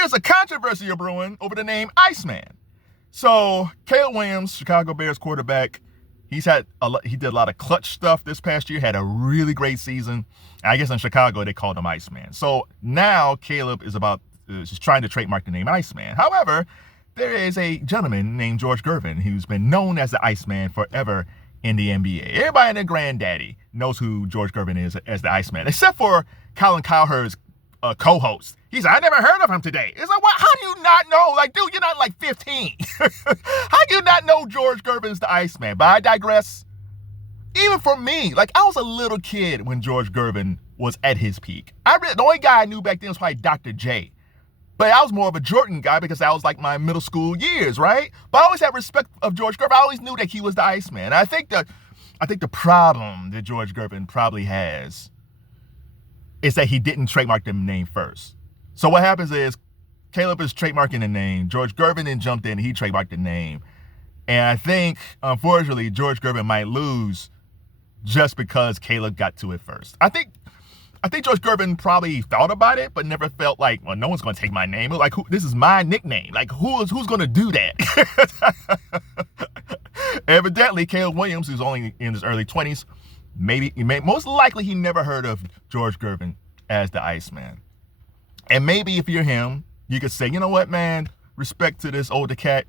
there's a controversy brewing over the name Iceman. So Caleb Williams, Chicago Bears quarterback, he did a lot of clutch stuff this past year, had a really great season. I guess in Chicago they called him Iceman. So now Caleb is trying to trademark the name Iceman. However, there is a gentleman named George Gervin who's been known as the Iceman forever in the NBA. Everybody and their granddaddy knows who George Gervin is as the Iceman, except for Colin Cowherd's co-host. He's like, I never heard of him today. It's like, what? How do you not know? Like, dude, you're not like 15. How do you not know George Gervin's the Iceman? But I digress. Even for me, like, I was a little kid when George Gervin was at his peak. The only guy I knew back then was probably Dr. J. But I was more of a Jordan guy because that was like my middle school years, right? But I always had respect of George Gervin. I always knew that he was the Iceman. And I think the problem that George Gervin probably has is that he didn't trademark the name first. So what happens is Caleb is trademarking the name. George Gervin then jumped in and he trademarked the name. And I think, unfortunately, George Gervin might lose just because Caleb got to it first. I think George Gervin probably thought about it, but never felt like, well, no one's going to take my name. Like, this is my nickname. Like, who's going to do that? Evidently, Caleb Williams, who's only in his early 20s, most likely he never heard of George Gervin as the Iceman. And maybe if you're him, you could say, you know what, man, respect to this older cat.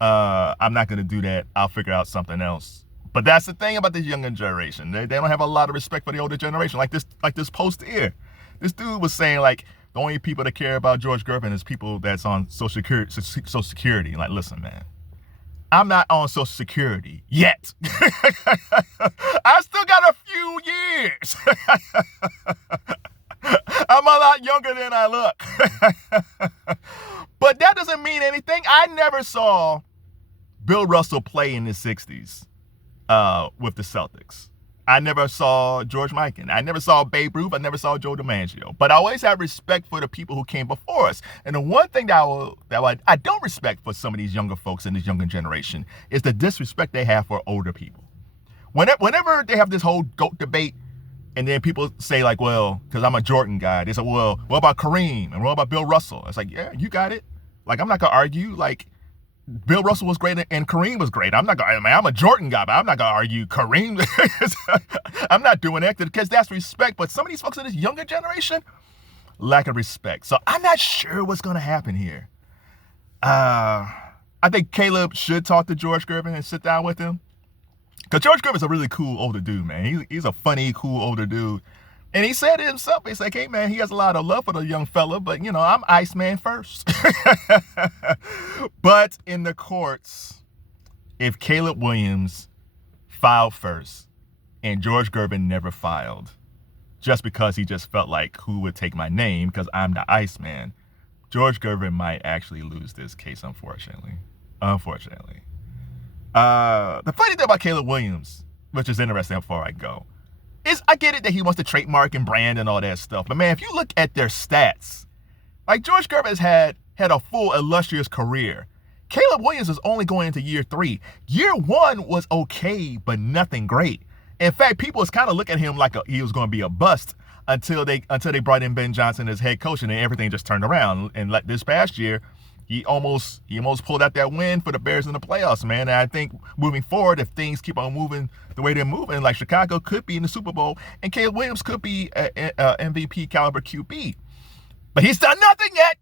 I'm not going to do that. I'll figure out something else. But that's the thing about this younger generation. They don't have a lot of respect for the older generation. Like this post here. This dude was saying, like, the only people that care about George Gervin is people that's on Social Security. Like, listen, man, I'm not on Social Security yet. I still got a few years. I'm a lot younger than I look. But that doesn't mean anything. I never saw Bill Russell play in the 60s with the Celtics. I never saw George Mikan. I never saw Babe Ruth. I never saw Joe DiMaggio. But I always have respect for the people who came before us. And the one thing that I don't respect for some of these younger folks in this younger generation is the disrespect they have for older people. Whenever they have this whole GOAT debate, and then people say, like, well, because I'm a Jordan guy, they say, well, what about Kareem? And what about Bill Russell? It's like, yeah, you got it. Like, I'm not going to argue. Like, Bill Russell was great and Kareem was great. I'm a Jordan guy, but I'm not going to argue Kareem. I'm not doing that because that's respect. But some of these folks in this younger generation, lack of respect. So I'm not sure what's going to happen here. I think Caleb should talk to George Gervin and sit down with him. Because George Gervin's a really cool older dude, man. He's a funny, cool older dude. And he said it himself. He's like, hey, man, he has a lot of love for the young fella, but, you know, I'm Iceman first. But in the courts, if Caleb Williams filed first and George Gervin never filed, just because he just felt like who would take my name because I'm the Iceman, George Gervin might actually lose this case, unfortunately. The funny thing about Caleb Williams, which is interesting before I go, is I get it that he wants to trademark and brand and all that stuff. But, man, if you look at their stats, like George Gervin has had a full illustrious career. Caleb Williams is only going into year 3. Year 1 was okay, but nothing great. In fact, people was kind of looking at him like he was going to be a bust until they brought in Ben Johnson as head coach, and then everything just turned around. And like this past year, he almost pulled out that win for the Bears in the playoffs, man. And I think moving forward, if things keep on moving the way they're moving, like Chicago could be in the Super Bowl, and Caleb Williams could be a MVP caliber QB. But he's done nothing yet.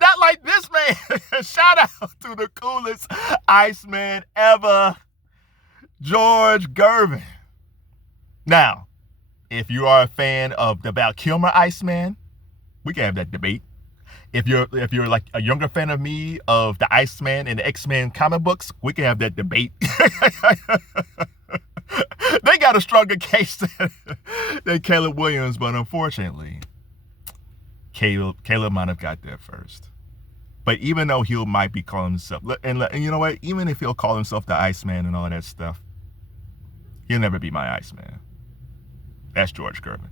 Not like this man. Shout out to the coolest Iceman ever, George Gervin. Now, if you are a fan of the Val Kilmer Iceman, we can have that debate. If you're like a younger fan of me, of the Iceman and the X-Men comic books, we can have that debate. They got a stronger case than Caleb Williams, but unfortunately, Caleb might have got there first. But even though he might be calling himself, and you know what, even if he'll call himself the Iceman and all that stuff, he'll never be my Iceman. That's George Gervin.